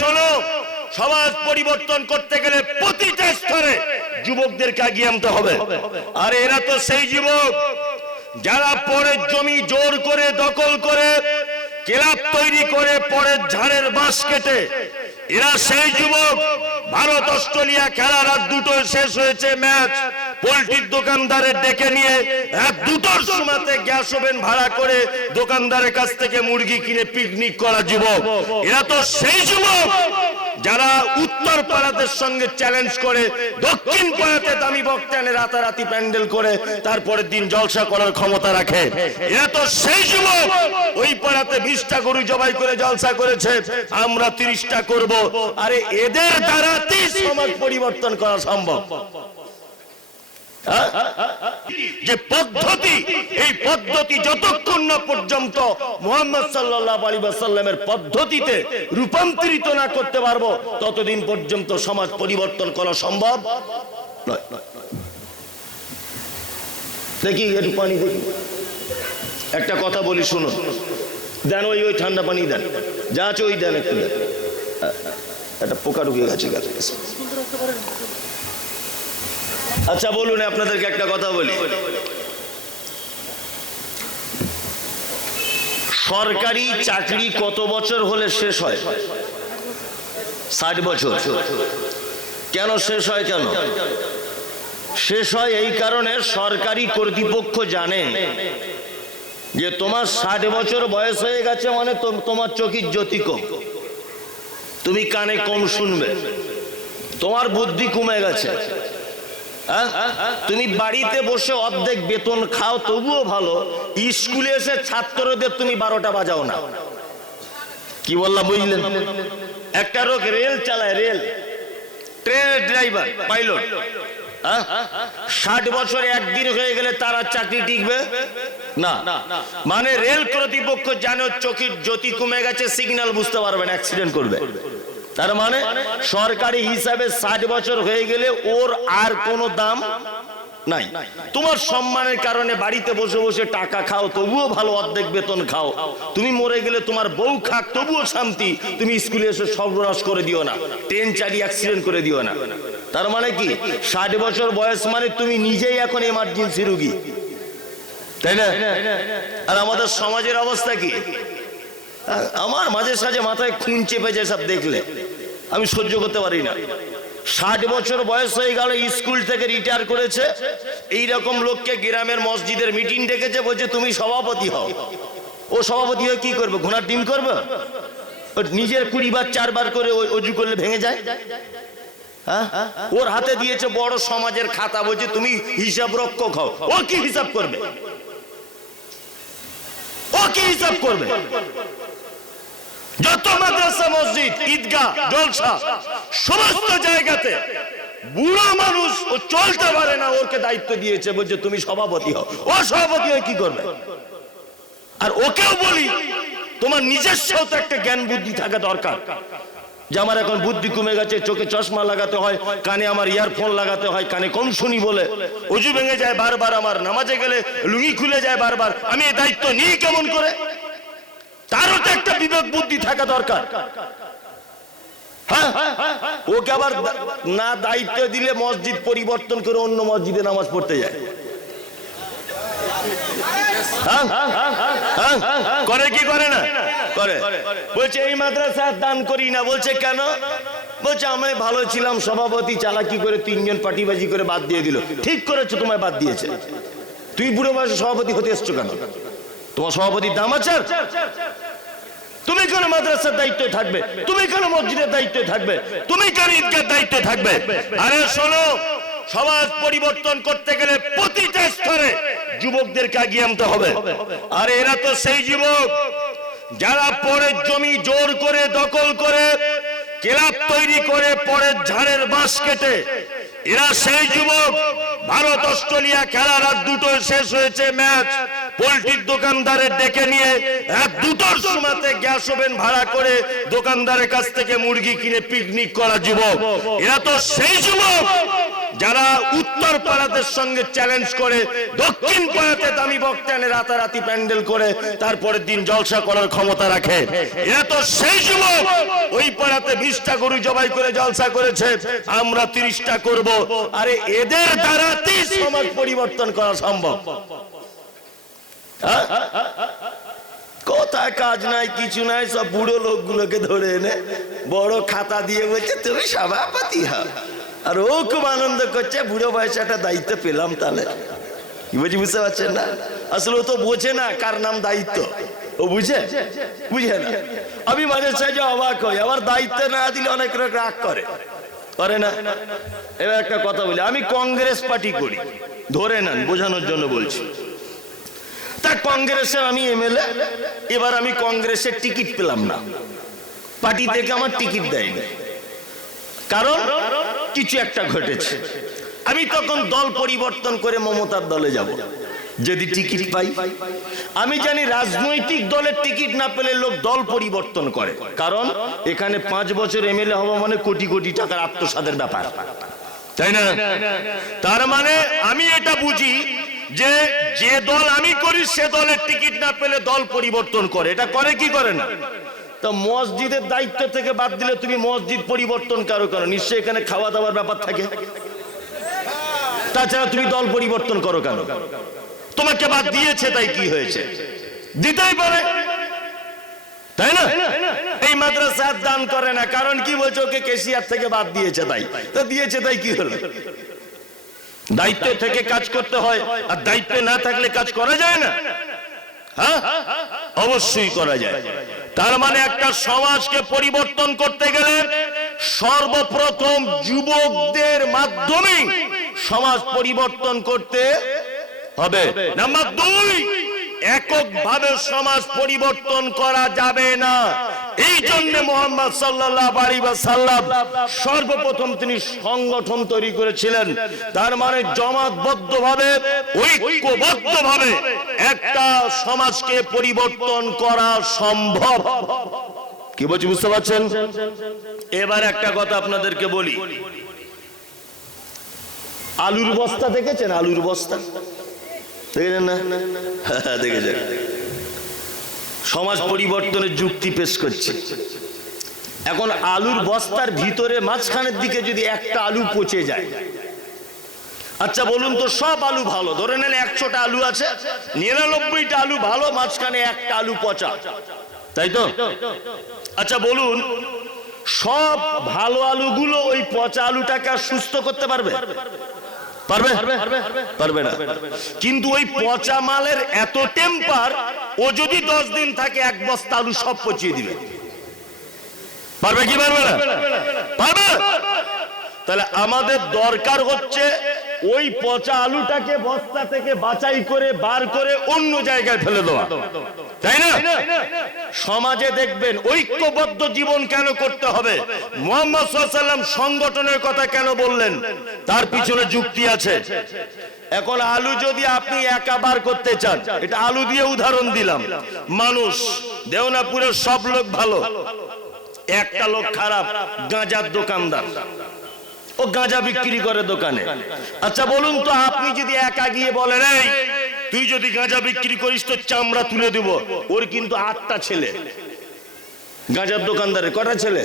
শোনো, সমাজ পরিবর্তন করতে গেলে প্রতিটা স্তরে যুবকদেরকে এগিয়ে আনতে হবে। আর এরা তো সেই যুবক যারা পরের জমি জোর করে দখল করে ক্লাব তৈরি করে পরের ঝাড়ের বাঁশ কেটে, এরা সেই যুবক। ভারত অস্ট্রেলিয়া খেলা রাত 2টোয় শেষ হয়েছে ম্যাচ, পোল্ট্রির দোকানদারের ডেকে নিয়ে রাত 2টোর সময়তে গ্যাস ওভেন ভাড়া করে দোকানদারের কাছ থেকে মুরগি কিনে পিকনিক করা যুবক। এরা তো সেই যুবক যারা উত্তর পাড়াদের সঙ্গে চ্যালেঞ্জ করে দক্ষিণ পাড়াতে দামি বক্তা এনে রাতারাতি প্যান্ডেল করে তারপরের দিন জলসা করার ক্ষমতা রাখে। এরা তো সেই যুবক ওই পাড়াতে 20টা গরু জবাই করে জলসা করেছে, আমরা 30টা করব। আরে এদের দ্বারা সমাজ পরিবর্তন করা সম্ভব। যে পদ্ধতি, এই পদ্ধতি যতক্ষণ না পর্যন্ত মুহাম্মদ সাল্লাল্লাহু আলাইহি ওয়াসাল্লামের পদ্ধতিতে রূপান্তরিত না করতে পারবো ততদিন পর্যন্ত সমাজ পরিবর্তন করা সম্ভব নয়। দেখি একটু পানি দেখি, একটা কথা বলি শুনুন। দেন ওই ঠান্ডা পানি দেন, যা আছে ওই দেন, একটু দেন। একটা পোকা ঢুকে গেছে গাছে। আচ্ছা বলুন, আপনাদেরকে একটা কথা বলি। সরকারি চাকরি কত বছর হলে শেষ হয়? 60 বছর। কেন শেষ হয়? কেন শেষ হয়? এই কারণে সরকারি কর্তৃপক্ষ জানে যে তোমার 60 বছর বয়স হয়ে গেছে মানে তোমার চোখের জ্যোতি কম, তুমি কানে কম শুনবে, তোমার বুদ্ধি কমে গেছে। তুমি বাড়িতে বসে অর্ধেক বেতন খাও তবুও ভালো, স্কুলে এসে ছাত্রদের তুমি 12টা বাজাও না। কি বললাম বুঝলেন? একটা লোক রেল চালায়, রেল ট্রেন ড্রাইভার, পাইলট, 60 বছরে একদিন হয়ে গেলে তার আর চাকরি টিকবে না। মানে রেল কর্তৃপক্ষ জানে চোখের জ্যোতি কমে গেছে, সিগন্যাল বুঝতে পারবে না, অ্যাক্সিডেন্ট করবে। তার মানে সরকারি হিসাবে 60 বছর হয়ে গেলে ওর আর কোনো দাম নাই। তোমার সম্মানের কারণে বাড়িতে বসে বসে টাকা খাও তবুও ভালো, অর্ধেক বেতন খাও। তুমি মরে গেলে তোমার বউ খাক তবুও শান্তি, তুমি স্কুলে এসে সর্বনাশ করে দিও না, ট্রেন চালিয়ে অ্যাক্সিডেন্ট করে দিও না। তার মানে কি 60 বছর বয়স মানে তুমি নিজেই এখন এমার্জেন্সি রোগী, তাই না? আর আমাদের সমাজের অবস্থা কি? আমার মাঝে সাঝে মাথায় খুন চেপে যায় সব দেখলে, আমি সহ্য করতে পারি না। 60 বছর বয়স হয়ে গেল, স্কুল থেকে রিটায়ার করেছে, এইরকম লোককে গ্রামের মসজিদের মিটিং ডেকেছে, বলছে তুমি সভাপতি হও। ও সভাপতি হয়ে কি করবে? ঘোড়ার ডিম করবে? নিজের 20 বার 4 বার করে অজু করলে ভেঙে যায়। ওর হাতে দিয়েছে বড় সমাজের খাতা, বলছে তুমি হিসাব রক্ষক হও। ও কি হিসাব করবে? ও কি হিসাব করবে? যত মাদ্রাসা, মসজিদ, ঈদগাহ, জলসা, সমস্ত জায়গাতে বুড়ো মানুষ ও চলতে পারে না, ওকে দায়িত্ব দিয়েছে, বলছে তুমি সভাপতি হও। ও সভাপতি হয়ে কি করবে? আর ওকেও বলি তোমার নিজস্ব তো একটা জ্ঞান বুদ্ধি থাকা দরকার, যে আমার এখন বুদ্ধি কমে গেছে, চোখে চশমা লাগাতে হয়, কানে আমার ইয়ারফোন লাগাতে হয়, কানে কম শুনি বলে, অজু ভেঙে যায় বারবার, আমার নামাজে গেলে লুঙ্গি খুলে যায় বারবার, আমি এই দায়িত্ব নিই কেমন করে? তারও তো একটা বিবেক বুদ্ধি থাকা দরকার। ওকে আবার না দায়িত্ব দিলে মসজিদ পরিবর্তন করে অন্য মসজিদে নামাজ পড়তে যায়। করে কি করে না? করে। বলছে এই মাদ্রাসা দান করি না। বলছে কেন? বলছে আমি ভালো ছিলাম, সভাপতি চালাকি করে 3 জন পার্টিবাজি করে বাদ দিয়ে দিল। ঠিক করেছো, তোমায় বাদ দিয়েছে। তুই বুড়ো বয়সে সভাপতি হতে এসছো কেন? তোমার সভাপতির দাম আছে? তুমি কেন মাদ্রাসার দায়িত্বে থাকবে? তুমি কেন মসজিদের দায়িত্বে থাকবে? তুমি কেন ঈদগার দায়িত্বে থাকবে? আরে শোনো, সমাজ পরিবর্তন করতে গেলে প্রতিটা স্তরে যুবকদেরকে এগিয়ে আনতে হবে। আর এরা তো সেই যুবক যারা পরের জমি জোর করে দখল করে ক্লাব তৈরি করে পরের ঝাড়ের বাঁশ কেটে, এরা সেই যুবক। ভারত অস্ট্রেলিয়া খেলা রাত 2টোয় শেষ হয়েছে ম্যাচ, পোল্ট্রির দোকানদারের ডেকে নিয়ে রাত 2টোর সময়তে গ্যাস ওভেন ভাড়া করে দোকানদারের কাছ থেকে মুরগি কিনে পিকনিক করা যুবক। এরা তো সেই যুবক যারা উত্তর পাড়াদের সঙ্গে চ্যালেঞ্জ করে দক্ষিণ পাড়াতে দামি বক্তা এনে রাতারাতি প্যান্ডেল করে তারপরের দিন জলসা করার ক্ষমতা রাখে, এরা তো সেই যুবক ওই পাড়াতে 20টা গরু জবাই করে জলসা করেছে, আমরা 30টা করব। আরে এদের দ্বারাতেই সমাজ পরিবর্তন করা সম্ভব। কোথায় কাজ নাই কিছু নাই, সব বুড়ো লোকগুলোকে ধরে এনে বড় খাতা দিয়ে বলছে তুমি সভাপতি হও, আর ও খুব আনন্দ করছে বুড়ো বয়সে একটা দায়িত্ব পেলাম। তাহলে কি বলছি বুঝতে পারছেন না? আসলে ও তো বোঝে না কার নাম দায়িত্ব, ও বুঝে না। আমি মাঝে সাঝে অবাক হই, আবার দায়িত্ব না দিলে অনেক লোক রাগ করে না। এবার একটা কথা বলি, আমি কংগ্রেস পার্টি করি, ধরে নেন বোঝানোর জন্য বলছি। তা কংগ্রেসের আমি এমএলএ, এবার আমি কংগ্রেসের টিকিট পেলাম না, পার্টি থেকে আমার টিকিট দেয়নি, কারণ কিছু একটা ঘটেছে। আমি তখন দল পরিবর্তন করে মমতার দলে যাব যদি টিকিট পাই। আমি জানি রাজনৈতিক দলের টিকিট না পেলে লোক দল পরিবর্তন করে, কারণ এখানে 5 বছর এমএলএ হওয়া মানে কোটি কোটি টাকার আত্মসাতের ব্যাপার, তাই না? তার মানে আমি এটা বুঝি যে যে দল আমি করি সে দলের টিকিট না পেলে দল পরিবর্তন করে। এটা করে কি করে না? তো মসজিদের দায়িত্ব থেকে বাদ দিলে তুমি মসজিদ পরিবর্তন কারো করো, নিশ্চয়ই এখানে খাওয়া দাওয়ার ব্যাপার থাকে, তাছাড়া তুমি দল পরিবর্তন করো কেন? তোমাকে বাদ দিয়েছে তাই কি হয়েছে? দিতেই পারে, তাই না? এই মাদ্রাসার দান করে না, কারণ কি বলছো ওকে কেশিয়ার থেকে বাদ দিয়েছে তাই, তো দিয়েছে তাই কি হলো? দায়িত্ব থেকে কাজ করতে হয়, আর দায়িত্ব না থাকলে কাজ করা যায় না? হ্যাঁ, অবশ্যই করা যায়। তার মানে একটা সমাজকে পরিবর্তন করতে গেলে সর্বপ্রথম যুবকদের মাধ্যমে সমাজ পরিবর্তন করতে হবে। নাম্বার 2, এককভাবে সমাজ পরিবর্তন করা যাবে না। এই জন্য মুহাম্মদ সাল্লাল্লাহু আলাইহি ওয়াসাল্লাম সর্বপ্রথম তিনি সংগঠন তৈরি করেছিলেন। তার মানে জমাতবদ্ধভাবে, ঐক্যবদ্ধভাবে একটা সমাজকে পরিবর্তন করা সম্ভব। কি বলছি বুঝতে পারছেন? এবার একটা কথা আপনাদেরকে বলি, আলুর বস্তা দেখেছেন? আলুর বস্তা দেখেছেন না? দেখেছেন? সমাজ পরিবর্তনের যুক্তি পেশ করছে। এখন আলুর বস্তার ভিতরে মাঝখানের দিকে যদি একটা আলু পচে যায়, আচ্ছা বলুন তো সব আলু ভালো, ধরে নেন 100টা আলু আছে, 99টা আলু ভালো, মাঝখানে একটা আলু পচা, তাই তো? আচ্ছা বলুন সব ভালো আলুগুলো ওই পচা আলুটাকে আর সুস্থ করতে পারবে? পারবে না। কিন্তু ওই পচা মালের এত টেম্পার, ও যদি 10 দিন থাকে 1 বস্তা আলু সব পচিয়ে দিবে। পারবে কি পারবে না? পারবে। তাহলে আমাদের দরকার হচ্ছে ওই পচা আলুটাকে বস্তা থেকে বাছাই করে বার করে অন্য জায়গায় ফেলে দেওয়া, তাই না? সমাজে দেখবেন ঐক্যবদ্ধ জীবন কেন করতে হবে? মুহাম্মদ সাল্লাল্লাহু আলাইহি ওয়াসাল্লাম সংগঠনের কথা কেন বললেন? তার পিছনে যুক্তি আছে। এখন আলু যদি আপনি একা বার করতে চান, এটা আলু দিয়ে উদাহরণ দিলাম, মানুষ দেওনাপুরের সব লোক ভালো, একটা লোক খারাপ, গাঁজার দোকানদার, ও গাঁজা বিক্রি করে দোকানে। আচ্ছা বলুন তো আপনি যদি একা গিয়ে বলেন এই তুই যদি গাঁজা বিক্রি করিস তো চামড়া তুলে দেব, ওর কিন্তু 8টা ছেলে, গাঁজার দোকানদারের কটা ছেলে?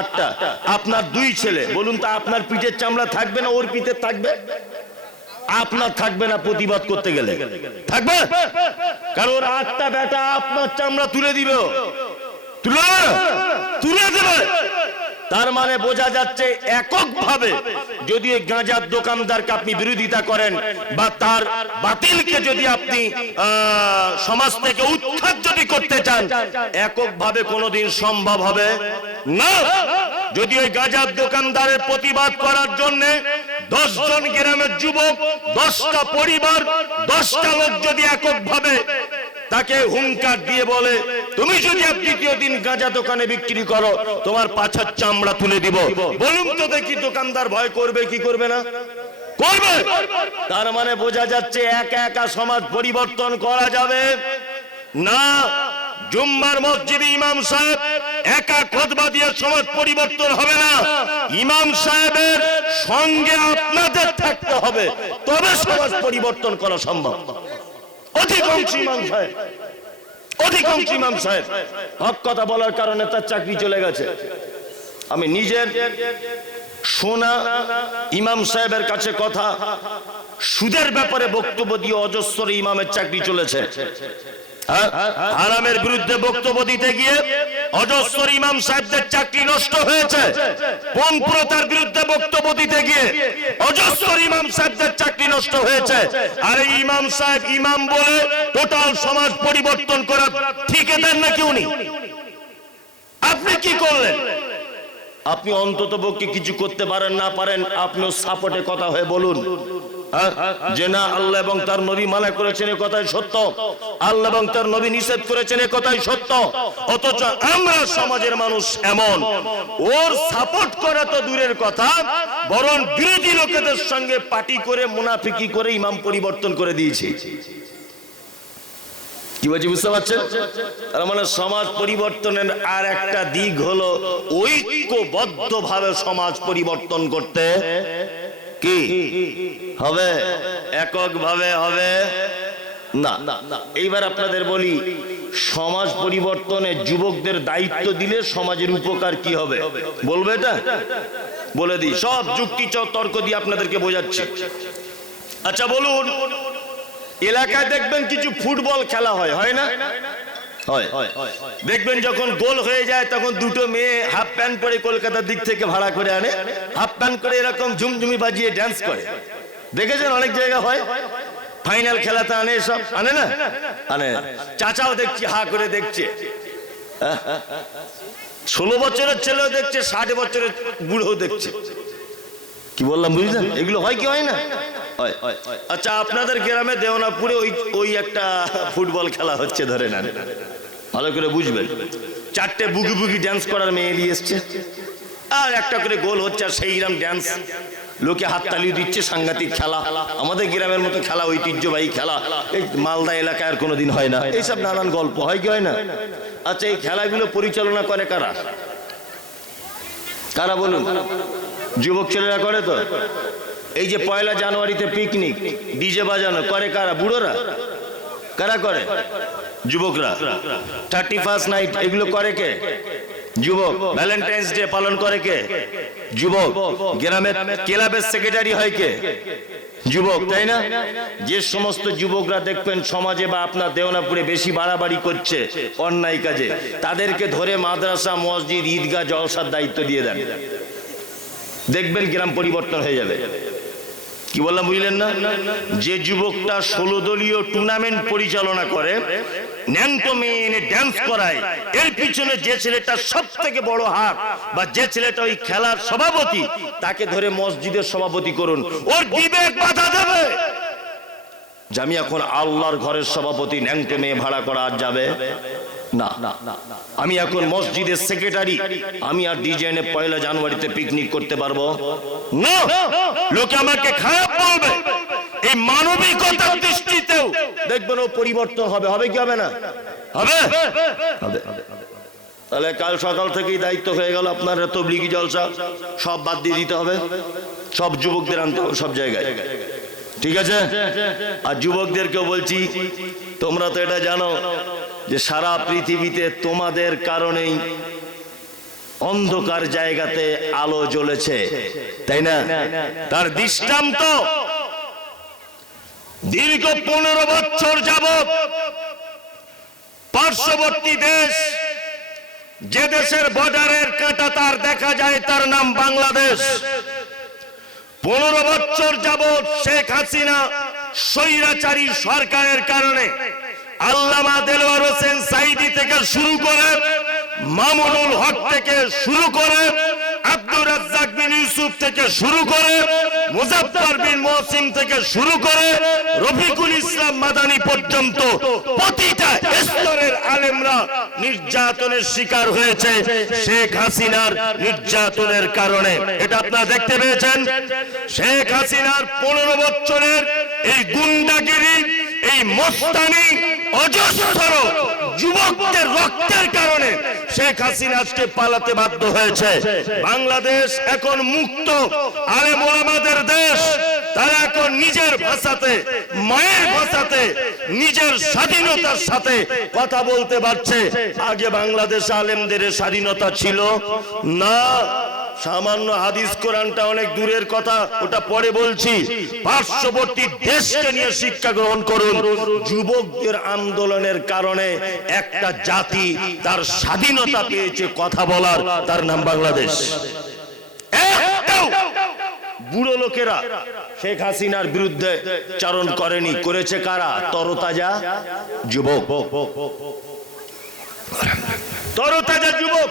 8টা, আপনার 2 ছেলে, বলুন তো আপনার পিঠের চামড়া থাকবে না ওর পিঠের থাকবে? আপনার থাকবে না, প্রতিবাদ করতে গেলে থাকবে, কারণ ওর 8টা বেটা আপনার চামড়া তুলে দিবে, তুলে দেবে। তার মানে বোঝা যাচ্ছে এককভাবে যদি ওই গাঁজার দোকানদারকে আপনি বিরোধিতা করেন বা তার বাতিলকে যদি আপনি সমাজ থেকে উৎখাত যদি করতে চান, এককভাবে কোনোদিন সম্ভব হবে না। যদি ওই গাঁজার দোকানদারের প্রতিবাদ করার জন্য 10 জন গ্রামের যুবক, 10টা পরিবার, 10টা লোক যদি এককভাবে তাকে হুঙ্কার দিয়ে বলে তুমি যদি দ্বিতীয় দিন গাঁজা দোকানে বিক্রি করো তোমার পাছার চামড়া তুলে দিব, বলুন তো দেখি দোকানদার ভয় করবে কি করবে না? করবে। তার মানে বোঝা যাচ্ছে একা একা সমাজ পরিবর্তন করা যাবে না। জুম্মার মসজিদে ইমাম সাহেব একা খুতবা দিয়ে সমাজ পরিবর্তন হবে না, ইমাম সাহেবের সঙ্গে আপনাদের থাকতে হবে, তবে সমাজ পরিবর্তন করা সম্ভব। অধিকাংশ ইমাম সাহেব হক কথা বলার কারণে তার চাকরি চলে গেছে। আমি নিজের শোনা ইমাম সাহেবের কাছে কথা, সুদের ব্যাপারে বক্তব্য দিয়ে অজস্র ইমামের চাকরি চলেছে। হারামের বিরুদ্ধে বক্তব্য দিতে গিয়ে অজস্র ইমাম সাহেবদের চাকরি নষ্ট হয়েছে। পণপ্রথার বিরুদ্ধে বক্তব্য দিতে গিয়ে অজস্র ইমাম সাহেবদের চাকরি নষ্ট হয়েছে। আর এই ইমাম সাহেব ইমাম বলে টোটাল সমাজ পরিবর্তন করা ঠিকই দেন নাকি উনি? আপনি কি করলেন? আপনি অন্তত পক্ষে কিছু করতে পারেন না পারেন, আপনিও সাপোর্টে কথা হয়ে বলুন যে না, আল্লাহ এবং তার নবী মানা করেছেন এ কথাই সত্য, আল্লাহ এবং তার নবী নিষেধ করেছেন এ কথাই সত্য। অথচ আমরা সমাজের মানুষ এমন, ওর সাপোর্ট করা তো দূরের কথা, বরং বিরোধী লোকেদের সঙ্গে পার্টি করে মুনাফিকি করে ইমাম পরিবর্তন করে দিয়েছে। কি বলছি বুঝতে পারছেন? তার মানে সমাজ পরিবর্তনের আর একটা দিক হলো ঐক্যবদ্ধভাবে সমাজ পরিবর্তন করতে কি হবে, এককভাবে হবে না। এইবার আপনাদের বলি, সমাজ পরিবর্তনে যুবকদের দায়িত্ব দিলে সমাজের উপকার কি হবে বলবে? এটা বলে দিই, সব যুক্তি তর্ক দিয়ে আপনাদেরকে বোঝাচ্ছি। আচ্ছা বলুন, এলাকায় দেখবেন কিছু ফুটবল খেলা হয় না? হয়। দেখবেন যখন গোল হয়ে যায় তখন দুটো মেয়ে হাফ প্যান্ট পরে কলকাতার দিক থেকে ভাড়া করে আনে, হাফ প্যান্ট করে এরকম ঝুমঝুমি বাজিয়ে ড্যান্স করে। দেখেছেন অনেক জায়গা হয়। ফাইনাল খেলাতে আনে, সব আনে না? আনে। চাচাও দেখছি হা করে দেখছে, 16 বছরের ছেলেও দেখছে, 60 বছরের বুড়ো দেখছে। কি বললাম বুঝলেন? এগুলো হয় কি হয় না? আচ্ছা, আপনাদের গ্রামে দেওনাপুরে ওই একটা ফুটবল খেলা হচ্ছে, ধরে নেন, ভালো করে বুঝবেন। 4টে বুগি বুগি ড্যান্স করার মেয়ে নিয়ে এসছে, আর একটা করে গোল হচ্ছে, আর সেইরকম ড্যান্স, লোকে হাততালি দিচ্ছে, সাংঘাতিক খেলা। আমাদের গ্রামের মতো খেলা, ঐতিহ্যবাহী খেলা এই মালদা এলাকায় আর কোনোদিন হয় না। এইসব নানান গল্প হয় কি হয় না? আচ্ছা, এই খেলাগুলো পরিচালনা করে কারা? কারা বলুন? যুবক ছেলেরা করে তো। এই যে 1 জানুয়ারিতে পিকনিক, ডিজে বাজানো করে কারা? বুড়োরা। কারা করে? যুবকরা। 31st নাইট এগুলো করে কে? যুবক। ভ্যালেন্টাইন্স ডে পালন করে কে? যুবক। গ্রামের ক্লাবের সেক্রেটারি হয় কে? যুবক, তাই না? যে সমস্ত যুবকরা দেখবেন সমাজে বা আপনার দেওনাপুরে বেশি বাড়াবাড়ি করছে অন্যায় কাজে, তাদেরকে ধরে মাদ্রাসা, মসজিদ, ঈদগাহ, জলসার দায়িত্ব দিয়ে দেন, দেখবেন গ্রাম পরিবর্তন হয়ে যাবে। কি বললাম বুঝলেন না? যে যুবকটা 16 দলীয় টুর্নামেন্ট পরিচালনা করে, ন্যাংটো মেয়ে এনে ড্যান্স করায়, এর পিছনে যে ছেলেটা সব থেকে বড় হাত বা যে ছেলেটা ওই খেলার সভাপতি, তাকে ধরে মসজিদের সভাপতি করুন। ওর বিবেক বাধা দেবে যে আমি এখন আল্লাহর ঘরের সভাপতি, ন্যাংটো মেয়ে ভাড়া করা আর যাবে না। আমি এখন মসজিদের সেক্রেটারি, আমি আর ডিজাইনে 1 জানুয়ারিতে পিকনিক করতে পারবো না। লোকে আমাকে খারাপ বলবে। এই মানবিকতার দৃষ্টিতেও দেখবেন ও পরিবর্তন হবে। হবে কি হবে না? হবে। তাহলে কাল সকাল থেকেই দায়িত্ব হয়ে গেল, আপনার তবলিগি জলসা সব বাদ দিয়ে দিতে হবে, সব যুবকদের আনতে হবে সব জায়গায়, ঠিক আছে? আর যুবকদেরকেও বলছি, তোমরা তো এটা জানো যে সারা পৃথিবীতে তোমাদের কারণেই অন্ধকার জায়গাতে আলো জ্বলেছে, তাই না? তার দৃষ্টান্ত দীর্ঘ 15 বছর যাবত পার্শ্ববর্তী দেশ, যে দেশের বর্ডারের কাঁটা তার দেখা যায়, তার নাম বাংলাদেশ। 15 বছর যাবত শেখ হাসিনা স্বৈরাচারী সরকারের কারণে আল্লামা দেলোয়ার হোসেন সাইদি থেকে শুরু করে, মামুনুল হক থেকে শুরু করে, আব্দুর রাজ্জাক বিন ইউসুফ থেকে শুরু করে, মুজাফফর বিন মহসিন থেকে শুরু করে, রফিকুল ইসলাম মাদানী পর্যন্ত প্রতিটা স্তরের আলেমরা নির্যাতনের শিকার হয়েছে শেখ হাসিনার নির্যাতনের কারণে। এটা আপনারা দেখতে পেয়েছেন। শেখ হাসিনার 15 বছরের এই গুন্ডাগিরি, এই মস্তানি, অজস্র যুবকদের রক্তের কারণে শেখ হাসিনা আজকে পালাতে বাধ্য হয়েছে। বাংলাদেশ এখন মুক্ত আলেম ওলামাদের দেশ। তারা এখন নিজের ভাষাতে, মায়ের ভাষাতে, নিজের স্বাধীনতার সাথে কথা বলতে পারছে। আগে বাংলাদেশ আলেমদের স্বাধীনতা ছিল না। সামান্য হাদিস কোরআনটা অনেক দূরের কথা, ওটা পরে বলছি। পার্শ্ববর্তী দেশকে নিয়ে শিক্ষা গ্রহণ করুন। যুবকদের আন্দোলনের কারণে একটা জাতি তার স্বাধীনতা পেয়েছে কথা বলার, তার নাম বাংলাদেশ। বুড়ো লোকেরা শেখ হাসিনার বিরুদ্ধে চারণ করেনি, করেছে কারা? তরতাজা যুবক, তরতাজা যুবক।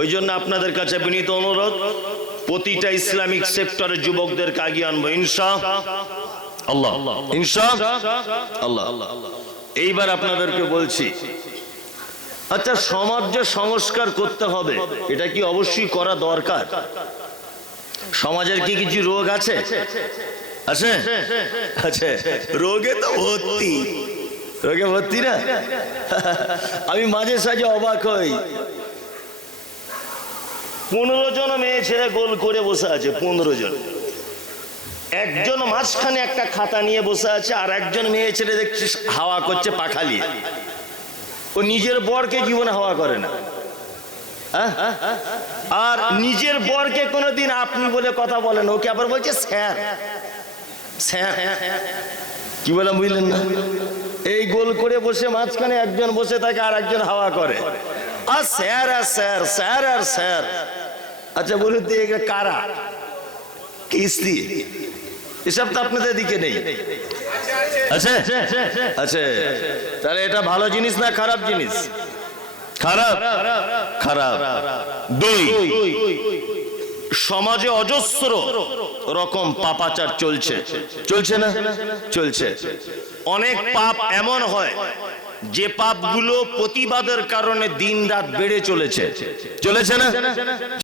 ওই জন্য আপনাদের কাছে বিনীত অনুরোধ, প্রতিটা ইসলামিক সেক্টরের যুবকদেরকে আগিয়ে আনবো ইনশাআল্লাহ, ইনশাআল্লাহ। এইবার আপনাদেরকে বলছি, আচ্ছা সমাজ যে সংস্কার করতে হবে, এটা কি অবশ্যই করা দরকার? সমাজের কি কিছু রোগ আছে? আছে, আছে। রোগে তো ভর্তি, রোগে ভর্তি না। আমি মাঝে সাঝে অবাক হই, 15 জন মেয়ে ছেলে গোল করে বসে আছে, 15 জন। একজন মাঝখানে একটা খাতা নিয়ে বসে আছে, আর একজন মেয়ে ছেলে দেখছি হাওয়া করছে পাখা নিয়ে। ও নিজের বরকে জীবনে হাওয়া করে না, আর নিজের বরকে কোনোদিন আপনি বলে কথা বলেন, ওকে আবার বলছে স্যার। স্যার কি বললাম বুঝলেন না? এই গোল করে বসে মাঝখানে একজন বসে থাকে, আর একজন হাওয়া করে, আর স্যার আর স্যার, স্যার আর স্যার। আচ্ছা বলুন তো এগুলো কারা? কিস্তি? এসব তো আপনাদের দিকে নেই। আচ্ছা আচ্ছা, তাহলে এটা ভালো জিনিস না খারাপ জিনিস? খারাপ, খারাপ। দুই, সমাজে অজস্র রকম পাপাচার চলছে, চলছে না? চলছে। অনেক পাপ এমন হয় যে পাপগুলো প্রতিবাদের কারণে দিন রাত বেড়ে চলেছে, চলেছে না?